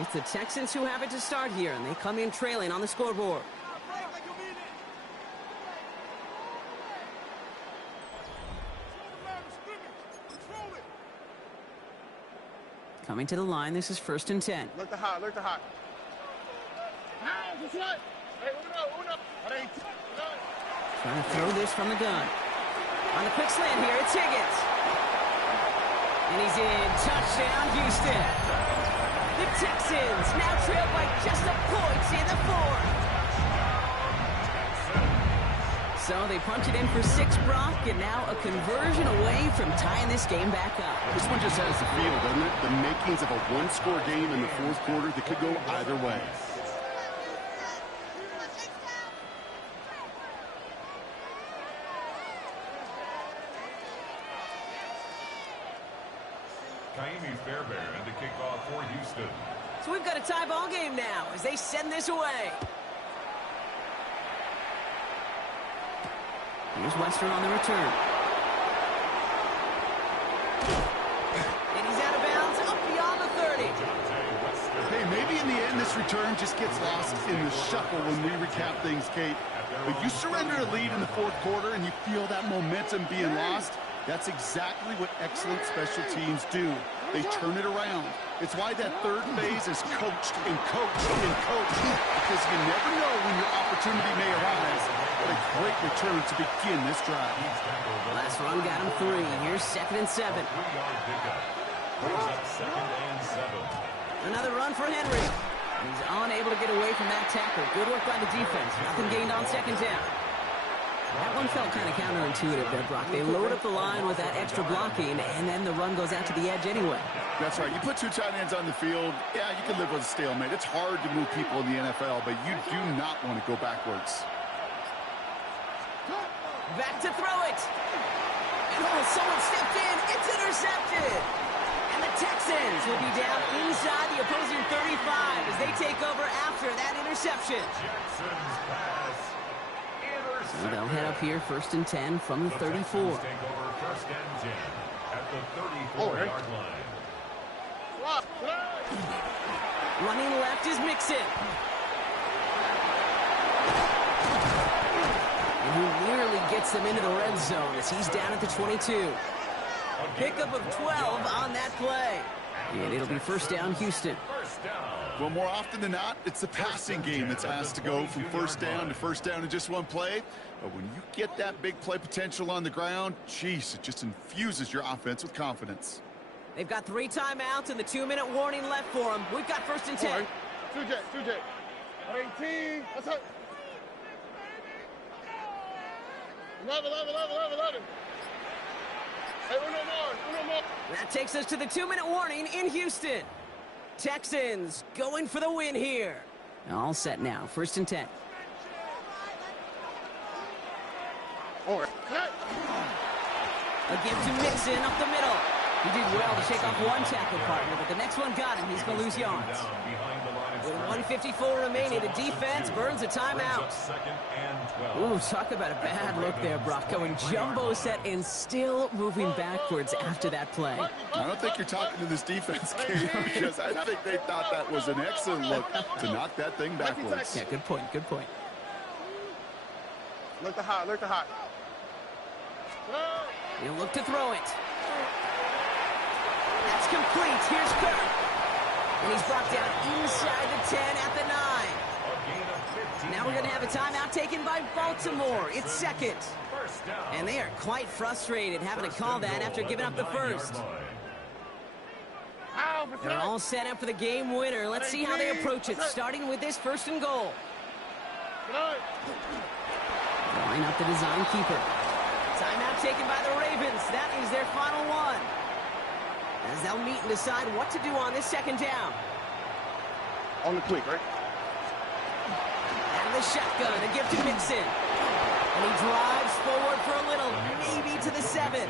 It's the Texans who have it to start here, and they come in trailing on the scoreboard. Coming to the line, this is 1st and 10. Look the hot. Hey, uno. Trying to throw this from the gun. On the quick slant here, it's Higgins. And he's in. Touchdown, Houston. The Texans now trail by just a point in the 4th. So they punch it in for 6, Brock, and now a conversion away from tying this game back up. This one just has the feel, doesn't it? The makings of a one-score game in the 4th quarter that could go either way. Kaimi Fairbairn to kick off for Houston. So we've got a tie ball game now as they send this away. Here's Western on the return. And he's out of bounds up beyond the 30. Hey, maybe in the end this return just gets lost in the shuffle when we recap things, Kate. But you surrender a lead in the 4th quarter and you feel that momentum being lost. That's exactly what excellent special teams do. They turn it around. It's why that 3rd phase is coached and coached and coached, because you never know when your opportunity may arise. What a great return to begin this drive. Last run got him 3. Here's 2nd and 7. Another run for Henry. He's unable to get away from that tackle. Good work by the defense. Nothing gained on 2nd down. That one felt kind of counterintuitive there, Brock. They load up the line with that extra blocking, and then the run goes out to the edge anyway. That's right. You put 2 tight ends on the field, yeah, you can live with a stalemate. It's hard to move people in the NFL, but you do not want to go backwards. Back to throw it. And someone stepped in. It's intercepted. And the Texans will be down inside the opposing 35 as they take over after that interception. Jackson's pass. So they'll head up here 1st and 10 from the 34. Take over 1st and 10 at the 34-yard line. Running left is Mixon. And he nearly gets them into the red zone as he's down at the 22. Pickup of 12 on that play. And it'll be 1st down, Houston. down. Well, more often than not, it's the passing game that's asked to go from first down to first down in just one play. But when you get that big play potential on the ground, geez, it just infuses your offense with confidence. They've got 3 timeouts and the 2-minute warning left for them. We've got 1st and 10. Right. 2J. 18. That's it. 11. Hey, uno more. That takes us to the 2-minute warning in Houston. Texans going for the win here. All set now. 1st and 10. All right. A give to Mixon up the middle. He did well to shake off one tackle partner, but the next one got him. He's going to lose yards. With 1:54 remaining, the defense burns a timeout. Ooh, talk about a bad look there, Brock. Going jumbo set and still moving backwards after that play. I don't think you're talking to this defense, Kate, because I think they thought that was an excellent look to knock that thing backwards. Yeah, good point. Look the hot. He'll look to throw it. That's complete. Here's Kirk. And he's brought down inside the 10 at the 9. Now we're going to have a timeout taken by Baltimore. It's 2nd. And they are quite frustrated having to call that after giving up the first. They're all set up for the game winner. Let's see how they approach it, starting with this 1st and goal. Line up the design keeper. Timeout taken by the Ravens. That is their final one. As they'll meet and decide what to do on this 2nd down. On the quick, right? And the shotgun, a gift to Mixon. And he drives forward for a little, maybe to the 7.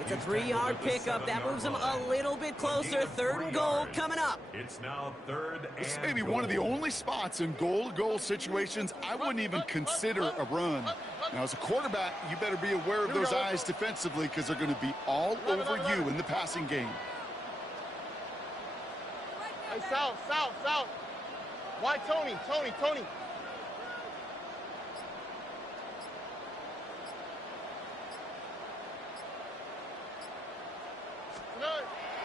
It's a 3-yard pickup. That moves them a little bit closer. 3rd and goal coming up. It's now 3rd and This may be one of the only spots in goal-to-goal situations I wouldn't even consider a run. Now, as a quarterback, you better be aware of those eyes defensively because they're going to be all over you in the passing game. Hey, south. Why Tony?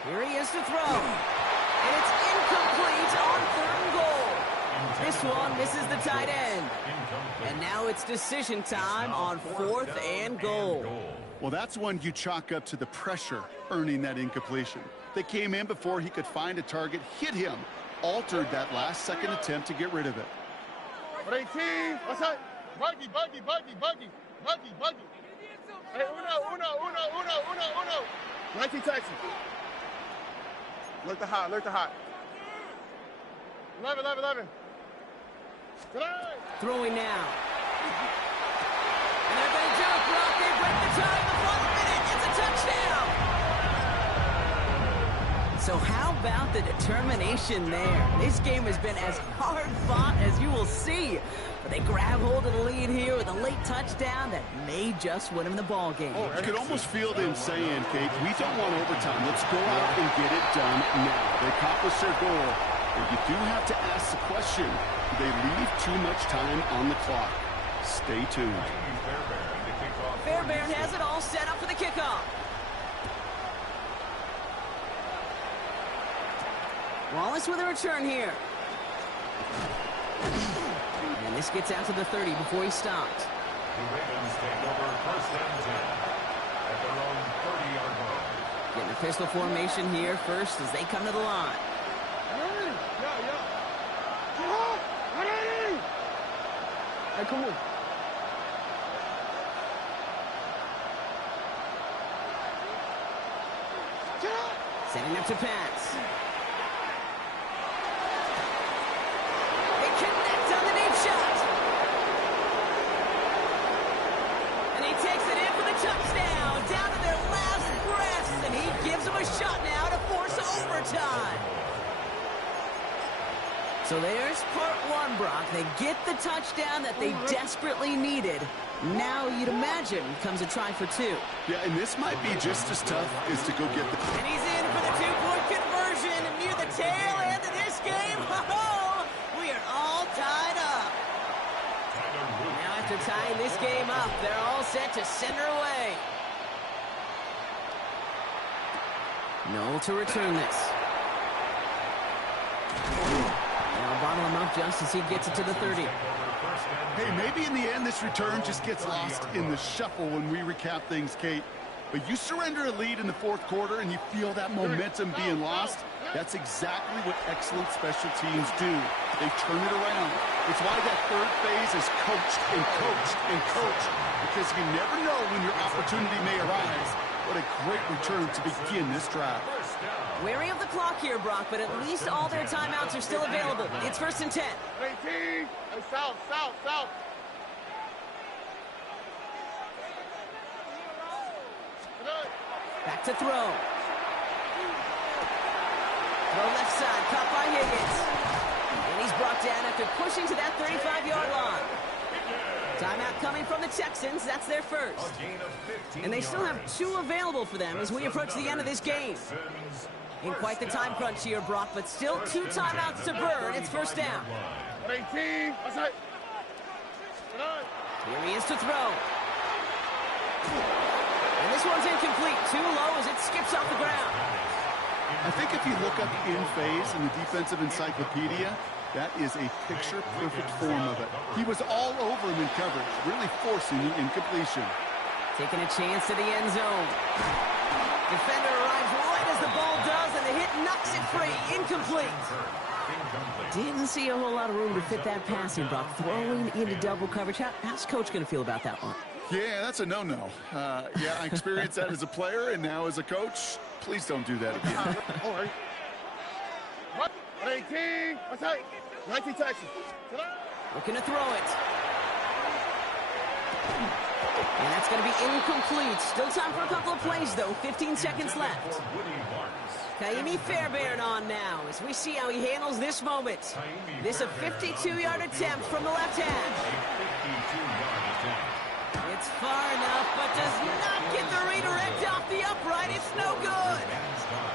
Here he is to throw. And it's incomplete on 3rd and goal. This one misses the tight end. And now it's decision time on 4th and goal. Well, that's one you chalk up to the pressure earning that incompletion. They came in before he could find a target, hit him, altered that last-second attempt to get rid of it. 18. What's that? Buggy. Hey, uno. 19 Texans. Look the hot. 11. Throwing now. And they're going to jump, Brock. They break the tie in the final minute. It's a touchdown. So how about the determination there? This game has been as hard fought as you will see. But they grab hold of the lead here with a late touchdown that may just win them the ball game. You could almost feel them saying, Kate, we don't want overtime. Let's go out and get it done now. They accomplished their goal. But you do have to ask the question, do they leave too much time on the clock? Stay tuned. Fairbairn has it all set up for the kickoff. Wallace with a return here. And this gets out to the 30 before he stops. The Ravens take over 1st and 10 at their own 30-yard line. Getting a pistol formation here first as they come to the line. Hey, come on. Setting up to pass. They connect on the deep shot. And he takes it in for the touchdown. Down to their last breaths. And he gives them a shot now to force overtime. So there's part 1, Brock. They get the touchdown that they desperately needed. Now you'd imagine comes a try for 2. Yeah, and this might be just as tough as to go get the... And he's in for the 2-point conversion near the tail end of this game. Oh, we are all tied up. Now after tying this game up, they're all set to send her away. Noel to return this. Now bottle him up just as he gets it to the 30. Hey, maybe in the end this return just gets lost in the shuffle when we recap things, Kate. But you surrender a lead in the fourth quarter and you feel that momentum being lost. That's exactly what excellent special teams do. They turn it around. It's why that third phase is coached and coached and coached, because you never know when your opportunity may arise. What a great return to begin this drive. Wary of the clock here, Brock, but at least all their timeouts are still available. It's 1st and 10. 18. Hey, south. Back to throw. Throw left side, caught by Higgins. And he's brought down after pushing to that 35-yard line. Timeout coming from the Texans. That's their first. And they still have 2 available for them as we approach the end of this game. In quite the time crunch here, Brock, but still 2 timeouts to burn. It's 1st down. 18. Here he is to throw. And this one's incomplete. Too low as it skips off the ground. I think if you look up in phase in the defensive encyclopedia, that is a picture-perfect form of it. He was all over him in coverage, really forcing the incompletion. Taking a chance to the end zone. Defender arrives right as the ball does, and the hit knocks it free. Incomplete. Didn't see a whole lot of room to fit that passing, Brock. Throwing into double coverage. How's Coach going to feel about that one? Yeah, that's a no-no. Yeah, I experienced that as a player and now as a coach. Please don't do that again. All right. 18. 19 Texans. Looking to throw it. And that's going to be incomplete. Still time for a couple of plays, though. 15 seconds left. Kaimi Fairbairn on now as we see how he handles this moment. This a 52-yard attempt from the left hash. It's far enough, but does not get the redirect off the upright. It's no good.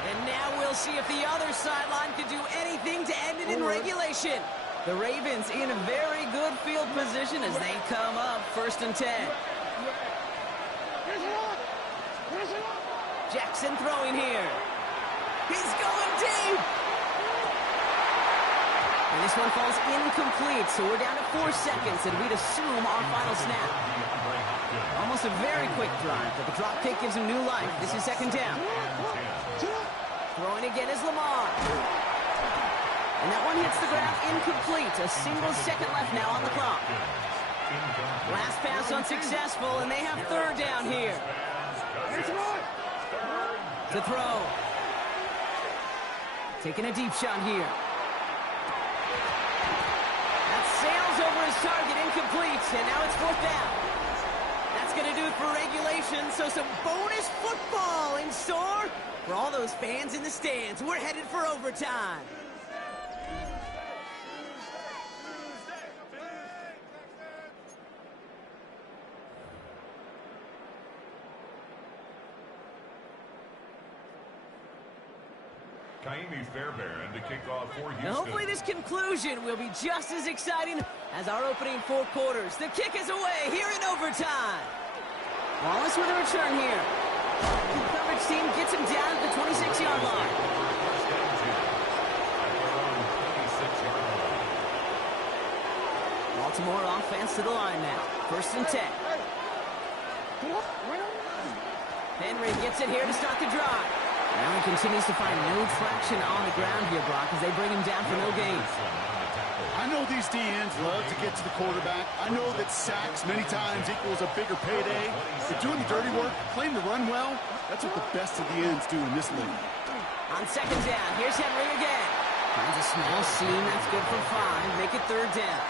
And now we'll see if the other sideline can do anything to end it in regulation. The Ravens in a very good field position as they come up 1st and 10. Jackson throwing here. He's going deep. And this one falls incomplete, so we're down to 4 seconds, and we'd assume our final snap. Almost a very quick drive, but the drop kick gives him new life. This is 2nd down. Throwing again is Lamar. And that one hits the ground incomplete. A single second left now on the clock. Last pass unsuccessful, and they have 3rd down here. To throw. Taking a deep shot here. That sails over his target, incomplete, and now it's 4th down. That's going to do it for regulation, so some bonus football in store for all those fans in the stands. We're headed for overtime. Kaimi Fairbairn to kick off for Houston. Now hopefully this conclusion will be just as exciting as our opening 4 quarters. The kick is away here in overtime. Wallace with a return here. The coverage team gets him down at the 26-yard line. Baltimore offense to the line now. 1st and 10. Henry gets it here to start the drive. Now he continues to find no traction on the ground here, Brock, as they bring him down for no gain. I know these DNs love to get to the quarterback. I know that sacks many times equals a bigger payday. But doing the dirty work, playing to run well, that's what the best of the ends do in this league. On 2nd down, here's Henry again. Finds a small seam, that's good for 5. Make it 3rd down.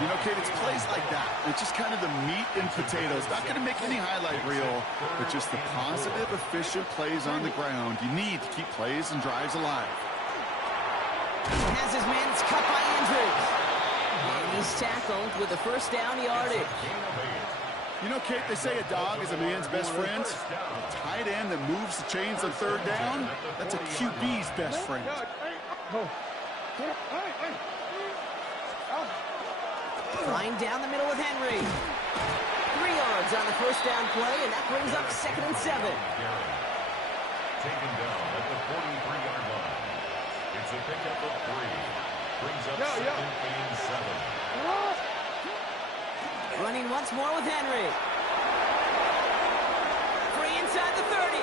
You know, Kate, it's plays like that. It's just kind of the meat and potatoes. Not going to make any highlight reel, but just the positive, efficient plays on the ground. You need to keep plays and drives alive. He has his man cut by Andrews. And he's tackled with a 1st down yardage. You know, Kate, they say a dog is a man's best friend. A tight end that moves the chains on 3rd down, that's a QB's best friend. Flying down the middle with Henry. 3 yards on the 1st down play, and that brings up 2nd and 7. Taken down at the 43-yard line. It's a pickup of 3. Brings up second and 7. Running once more with Henry. Free inside the 30.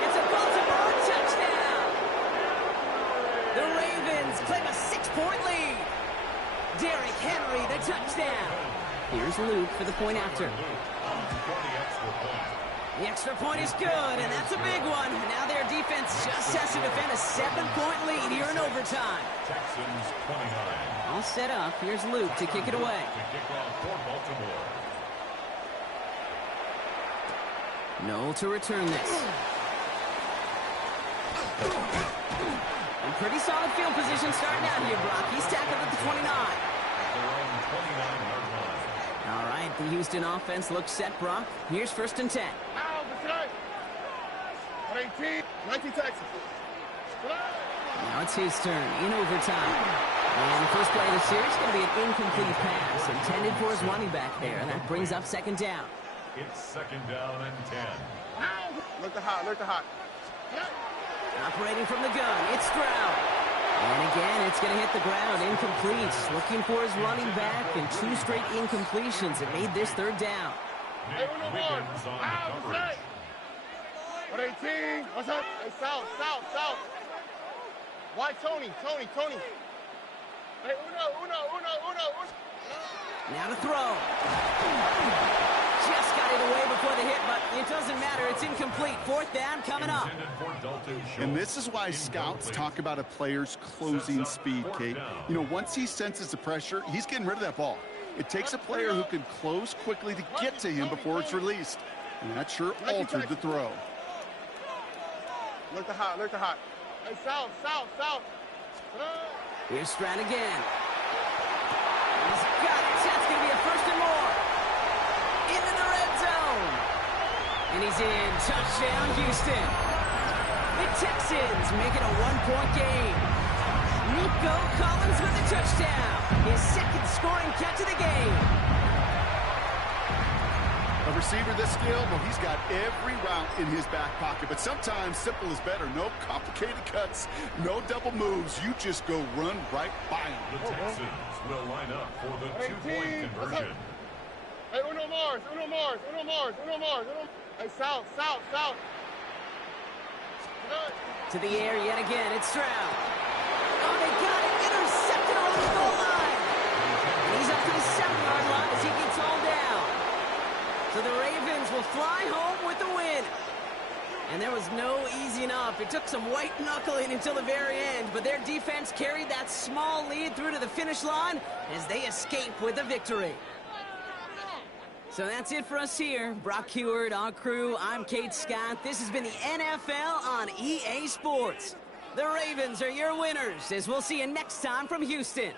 It's a Baltimore touchdown. The Ravens claim a 6-point lead. Derrick Henry, the touchdown. Here's Luke for the point after. The extra point is good, and that's a big one. Now their defense just has to defend a 7-point lead here in overtime. Texans 29. All set up. Here's Luke to kick it away. To kick off for Baltimore. Noel to return this. And pretty solid field position starting out here, Brock. He's tackled at the 29. Their own 29-yard line. All right, the Houston offense looks set, Brock. Here's 1st and 10. 18, 19 Texas. Now it's his turn in overtime. And the first play of the series is going to be an incomplete pass intended for his running back there. And that brings up 2nd down. It's 2nd down and 10. Look the hot, look the hot. Operating from the gun, it's Stroud. And again, it's going to hit the ground, incomplete. Looking for his running back, and 2 straight incompletions. It made this 3rd down. Nick Wiggins on the coverage. 18, what's up? Hey, south. Why Tony? Hey, uno. Now to throw. Just got it away before the hit, but it doesn't matter. It's incomplete. 4th down coming up. And this is why scouts talk about a player's closing speed, Kate. You know, once he senses the pressure, he's getting rid of that ball. It takes a player who can close quickly to get to him before it's released. And that sure altered the throw. Look the hot. Hey, south. Here's Stroud again. He's got it. That's going to be a 1st and more. Into the red zone. And he's in. Touchdown, Houston. The Texans make it a 1-point game. Nico Collins with the touchdown. His 2nd scoring catch of the game. A receiver this skilled, well, he's got every route in his back pocket. But sometimes simple is better. No complicated cuts, no double moves. You just go run right by him. The Texans will line up for the 2-point conversion. Hey, uno Mars. Hey, south. To the air yet again. It's Stroud. Oh, they got it. Intercepted on the goal line. And he's up to the 7-yard line as he gets all down. So the Ravens will fly home with the win. And there was no easing up. It took some white knuckling until the very end, but their defense carried that small lead through to the finish line as they escape with a victory. So that's it for us here. Brock Heward, our crew, I'm Kate Scott. This has been the NFL on EA Sports. The Ravens are your winners, as we'll see you next time from Houston.